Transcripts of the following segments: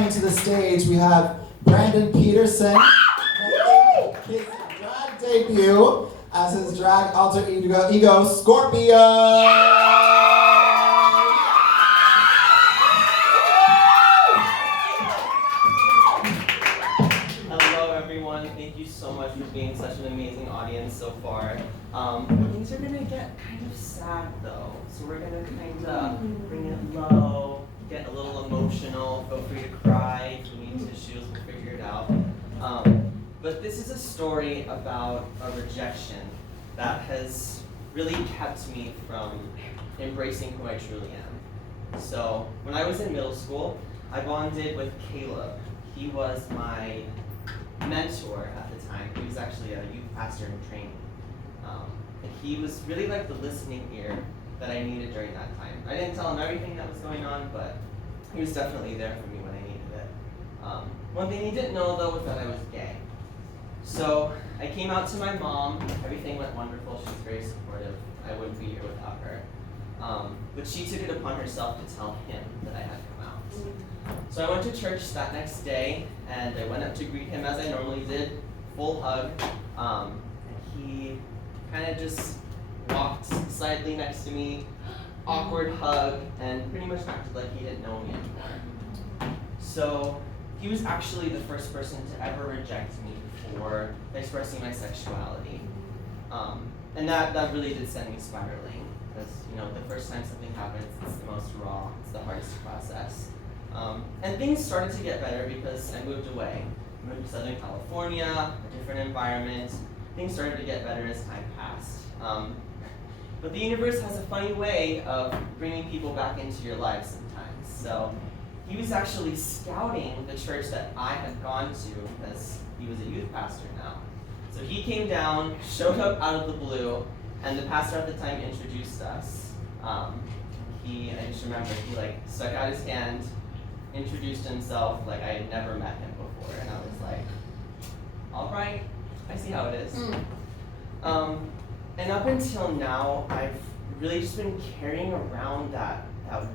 coming to the stage, we have Brandon Peterson making his drag debut as his drag alter ego Scorpio. Hello everyone, thank you so much for being such an amazing audience so far. Things are gonna get kind of sad though, so we're gonna kind of bring it low, get a little emotional, feel free to cry, if you need tissues, we'll figure it out. But this is a story about a rejection that has really kept me from embracing who I truly am. So when I was in middle school, I bonded with Caleb. He was my mentor at the time. He was actually a youth pastor in training. And he was really like the listening ear that I needed during that time. I didn't tell him everything that was going on, but he was definitely there for me when I needed it. One thing he didn't know though was that I was gay. So I came out to my mom, everything went wonderful, she was very supportive, I wouldn't be here without her. But she took it upon herself to tell him that I had come out. So I went to church that next day, and I went up to greet him as I normally did, full hug, and he kind of just walked slightly next to me, awkward hug, and pretty much acted like he didn't know me anymore. So he was actually the first person to ever reject me for expressing my sexuality. And that really did send me spiraling, because the first time something happens, it's the most raw, it's the hardest to process. And things started to get better because I moved away. I moved to Southern California, a different environment. Things started to get better as time passed. But the universe has a funny way of bringing people back into your life sometimes. So he was actually scouting the church that I had gone to, because he was a youth pastor now. So he came down, showed up out of the blue, and the pastor at the time introduced us. I just remember, he stuck out his hand, introduced himself like I had never met him before, and I was like, all right, I see how it is. And up until now, I've really just been carrying around that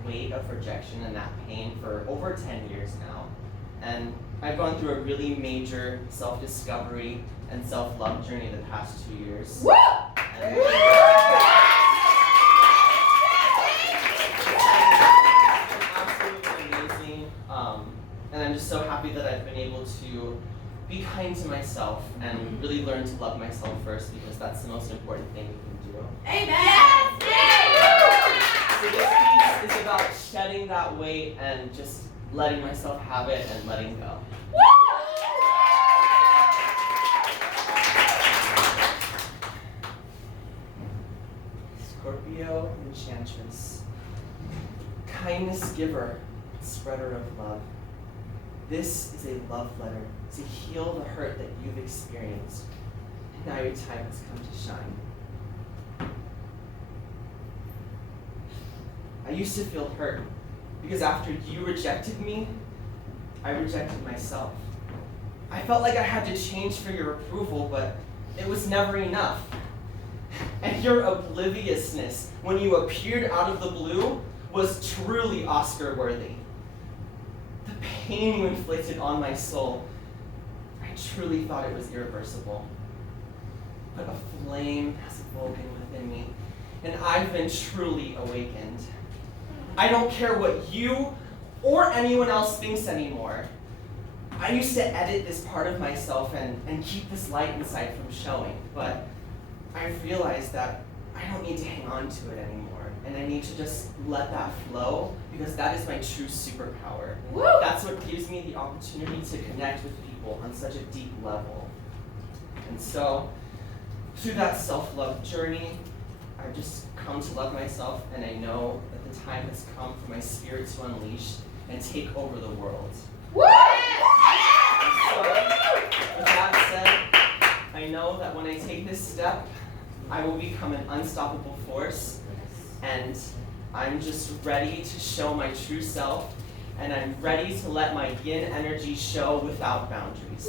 weight of rejection and that pain for over 10 years now. And I've gone through a really major self-discovery and self-love journey the past 2 years. Woo! And I'm just so happy that I've been able to be kind to myself and really learn to love myself first, because that's the most important thing you can do. Amen! So this piece is about shedding that weight and just letting myself have it and letting go. Scorpio Enchantress, kindness giver, spreader of love. This is a love letter to heal the hurt that you've experienced. And now your time has come to shine. I used to feel hurt because after you rejected me, I rejected myself. I felt like I had to change for your approval, but it was never enough. And your obliviousness when you appeared out of the blue was truly Oscar-worthy. The pain you inflicted on my soul, I truly thought it was irreversible. But a flame has awoken within me, and I've been truly awakened. I don't care what you or anyone else thinks anymore. I used to edit this part of myself and keep this light inside from showing, but I realized that I don't need to hang on to it anymore. And I need to just let that flow, because that is my true superpower. Woo! That's what gives me the opportunity to connect with people on such a deep level. And so, through that self-love journey, I've just come to love myself, and I know that the time has come for my spirit to unleash and take over the world. Woo! So, with that said, I know that when I take this step, I will become an unstoppable force. And I'm just ready to show my true self, and I'm ready to let my yin energy show without boundaries.